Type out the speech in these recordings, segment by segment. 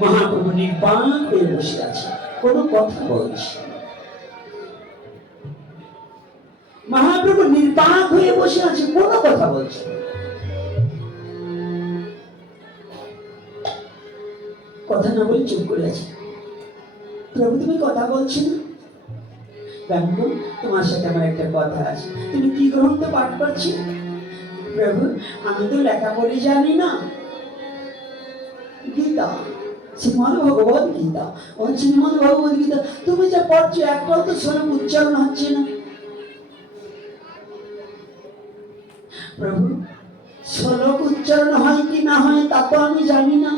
মহাপ্রভু নির্বাণ হয়ে বসে আছে কোনো কথা বলছে। মহাপ্রভু নির্বাক হয়ে বসে আছে কোনো কথা বলছে কথা না বলে চুপ করে আছে প্রভু, তুমি কথা বলছো না? ব্যাঙ্গ তোমার সাথে আমার একটা কথা আছে। তুমি কি গ্রন্থ পাঠ করছি? প্রভু, আমি তো লেখাপড়ি জানি না। গীতা শ্রীমদ ভগবত গীতা। ও শ্রীমদ ভগবত গীতা। তুমি যা পড়ছো একটাও তো শোনে, উচ্চারণ হচ্ছে না। প্রভু, শ্লোক উচ্চারণ হয় কি না হয়, তা তো আমি জানি না।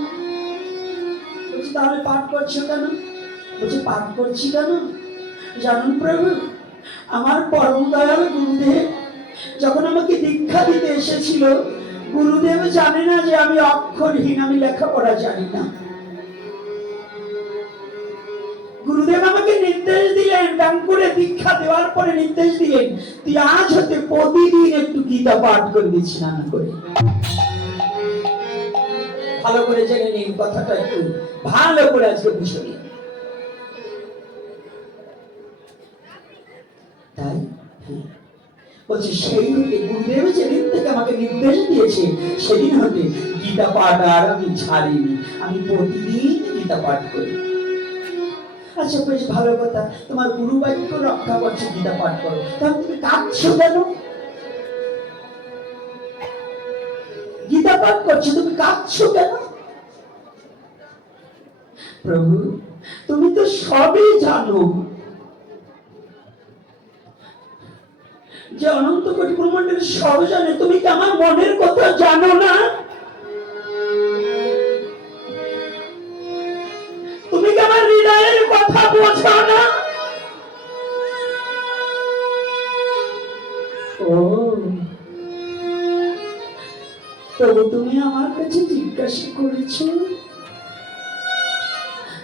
বলছি, তাহলে পাঠ করছ কেন? বলছে, পাঠ করছি কেন? জানুন প্রভু, আমার পরম দয়াল গুরুদেব যখন আমাকে দীক্ষা দিতে এসেছিল, গুরুদেব জানে না যে আমি অক্ষরহীন, আমি লেখাপড়া জানি না। গুরুদেব আমাকে নির্দেশ দিলেন, ব্যাঙ্কুরে দীক্ষা দেওয়ার পরে নির্দেশ দিলেন, তুই আজ হতে প্রতিদিন একটু গীতা পাঠ করবি, স্নান করে। ভালো করে জেনে নিন কথাটা একটু, ভালো করে আজকে বুঝে নিন। তাই? হ্যাঁ। বলছে, সেই হতে গুরুদেব থেকে আমাকে নির্দেশ দিয়েছে, সেদিন হতে গীতা পাঠ আর আমি ছাড়িনি। আমি প্রতিদিন গীতা পাঠ করি। আচ্ছা বেশ ভালো কথা। তোমার গুরু বাক্য রক্ষা করছে, গীতা পাঠ করো। তাহলে তুমি কাঁদছো কেন? গীতা পাঠ করছ, তুমি কাঁদছো কেন? প্রভু, তুমি তো সবই জানো। যে অনন্ত কোটি ব্রহ্মাণ্ডের সরজানে তুমি কি আমার মনের কথা জানো না? তুমি কি আমার হৃদয়ের কথা বোঝো না? ও। তুমি আমার কাছে জিজ্ঞাসা করেছ?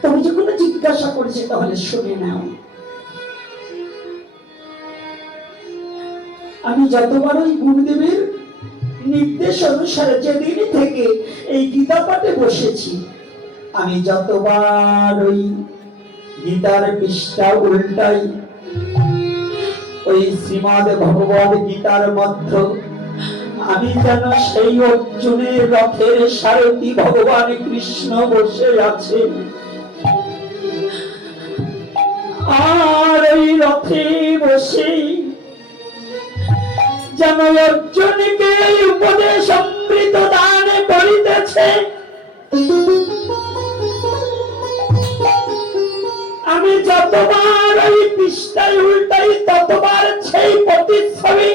তুমি যখন জিজ্ঞাসা করেছে, তাহলে শুনে নাও। আমি যতবার ওই গুরুদেবের নির্দেশ অনুসারে যেদিন থেকে এই গীতা পাঠে বসেছি, আমি যতবার ওই গীতার পৃষ্ঠা উল্টাই, ওই শ্রীমদ ভগবদ গীতার মধ্য, আমি যেন সেই অর্জুনের রথের সারথী ভগবান কৃষ্ণ বসে আছে। আর এই উপদেশ অমৃত দান করিতেছে। আমি যতবার ওই পৃষ্ঠায় উল্টাই ততবার সেই প্রতিচ্ছবি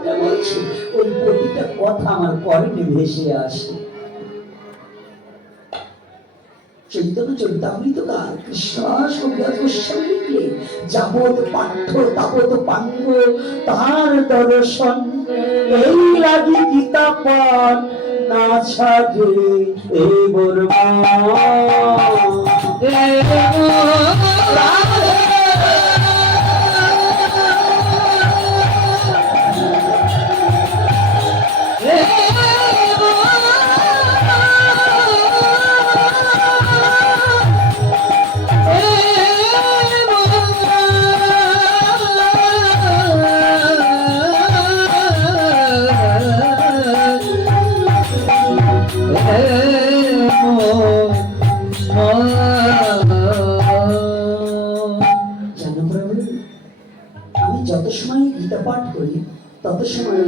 কথাবার্তা বলছি, ওই প্রতিটা কথা আমার কর্ণে ভেসে আসে। চৈতন্য চরিতামৃত গান কৃষ্ণ সঙ্গে গোস্বামী লিখলে যাবত পাঠ্য তাবত পাঙ্গ, তার দর্শন। এই লাগি গীতা পাঠ না ছাড়ে এই বর্মা। সময় গীতা পাঠ করি, তত সময়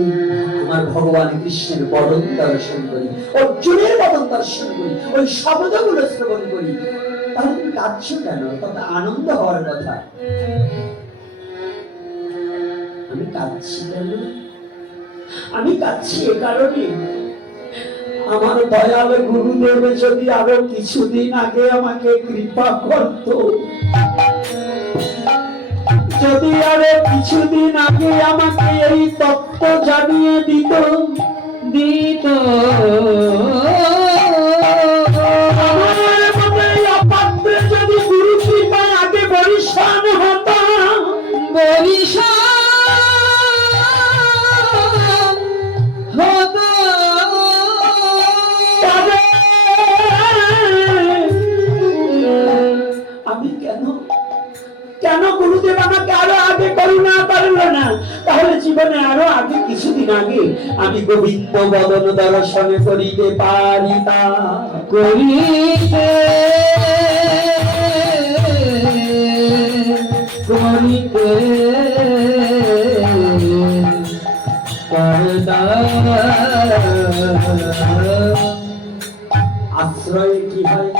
আমার ভগবান কৃষ্ণের বদন দর্শন করি, অর্জুনের বদন দর্শন করি, ওই শব্দগুলো শ্রবণ করি। তাহলে তুমি কেন? তত আনন্দ হওয়ার কথা। আমি কাঁদছি কেন? আমি কাঁদছি এ কারণে। আমার দয়াল গুরুদেব যদি আরও কিছুদিন আগে আমাকে কৃপা করত যদি আরও কিছুদিন আগে আমাকে এই তত্ত্ব জানিয়ে দিত দিত। জীবনে আরও আগে কিছুদিন আগে আমি গোবিন্দ বদন দর্শন করিতে পারিতাম। করিতে করিতে আশ্রয় কি হয়?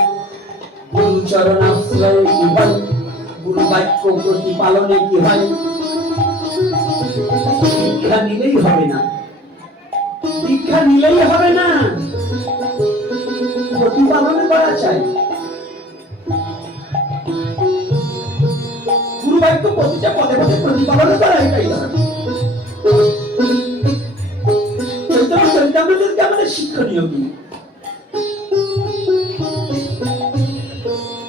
গুরুচরণ আশ্রয় কি হয়? গুরু বাক্য প্রতিপালনে কি হয়? দীক্ষা নিলেই হবে না। দীক্ষা নিলেই হবে না। প্রতিপালন করা চাই। গুরু বাক্য প্রতিটা পদে পদে প্রতিপালন করা এটাই শিক্ষণীয় কি?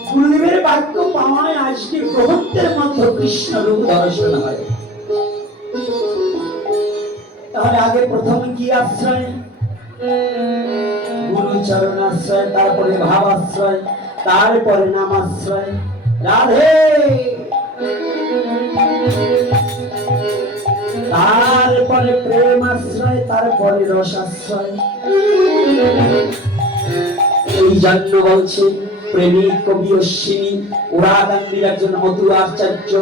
গুরুদেবের বাক্য পাওয়ায় আজকে গ্রহত্বের মধ্যে কৃষ্ণ রূপ দর্শন হয়। তাহলে আগে প্রথমে কি আশ্রয়? গুরুচরণ আশ্রয়, তারপরে ভাব আশ্রয় তারপরে নাম আশ্রয় রাধে! তারপরে প্রেম আশ্রয়, তারপরে রস আশ্রয়। এই জন্য বলছে, প্রেমিক কবি অশ্বিনী ওরাকান্দির একজন মধুর আচার্য।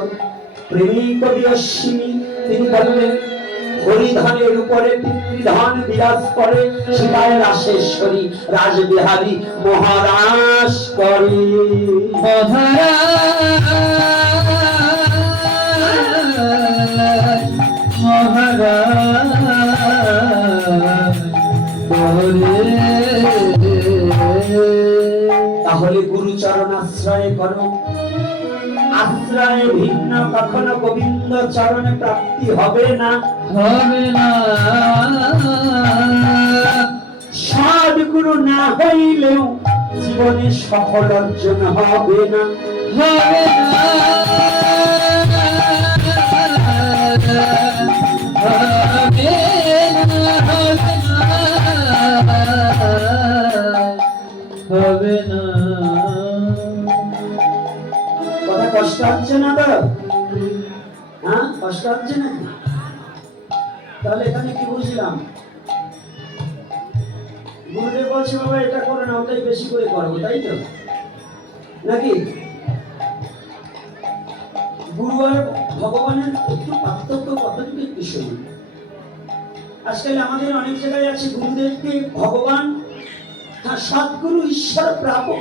প্রেমিক কবি অশ্বিনী, তিনি বললেন হরিধনের উপরে পিতৃধন বিরাজ করে শিবায় রাশেশ্বরী রাজবিহারী মহারাজ করে। মহারাজ মহারাজ তাহলে গুরুচরণ আশ্রয় করো। আশ্রয় ভিন্ন কখনো গোবিন্দ চরণে প্রাপ্তি হবে না। হবে না। সদ্গুরু না হইলেও জীবনে সফল অর্জন হবে না। হবে না। হচ্ছে না তো হ্যাঁ কষ্ট হচ্ছে না তাহলে এখানে কি বুঝলাম গুরুদেব বলছে, বাবা, এটা করে না ওটাই বেশি করে করব, তাই তো? নাকি? গুরু আর ভগবানের একটু পার্থক্য কতটুকু একটু শুনুন। আজকাল আমাদের অনেক জায়গায় আছে গুরুদেবকে ভগবান সদ্গুরু ঈশ্বর প্রাপক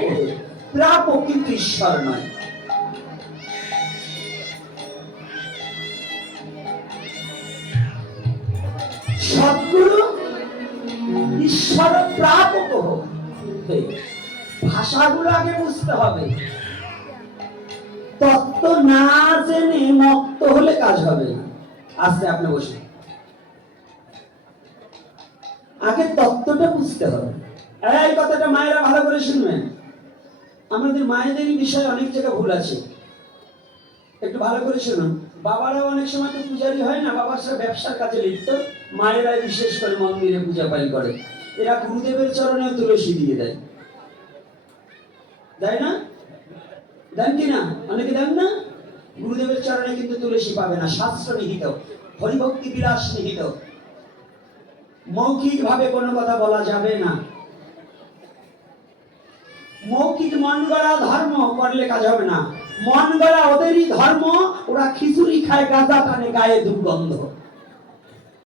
প্রাপক কিন্তু ঈশ্বর নয়। হয়ে ভাষাগুলো আগে বুঝতে হবে। তত্ত্ব না জেনে মত্ত হলে কাজ হবে না। আস্তে আপনি বসুন। আগে তত্ত্বটা বুঝতে হবে। এই কথাটা মায়েরা ভালো করে শুনবেন। আমাদের মায়েদেরই বিষয়ে অনেক জায়গায় ভুল আছে। একটু ভালো করে শুনুন। বাবারাও অনেক সময় তো পূজারি হয় না বাবার সাথে ব্যবসার কাজে লিপ্ত। মায়েরাই বিশেষ করে মন্দিরে পূজা পাই করে। এরা গুরুদেবের চরণে তুলসী দিয়ে দেয়। দেয় না? দেন কি না? অনেকে দেন না? গুরুদেবের চরণে কিন্তু তুলসী পাবে না, শাস্ত্র নিহিত, হরিভক্তি বিলাস নিহিত। মৌখিক ভাবে কোনো কথা বলা যাবে না। মৌখিক মন গড়া ধর্ম করলে কাজ হবে না। মন গড়া ওদেরই ধর্ম, ওরা খিচুড়ি খায়, গাঁজা টানে, গায়ে দুর্গন্ধ।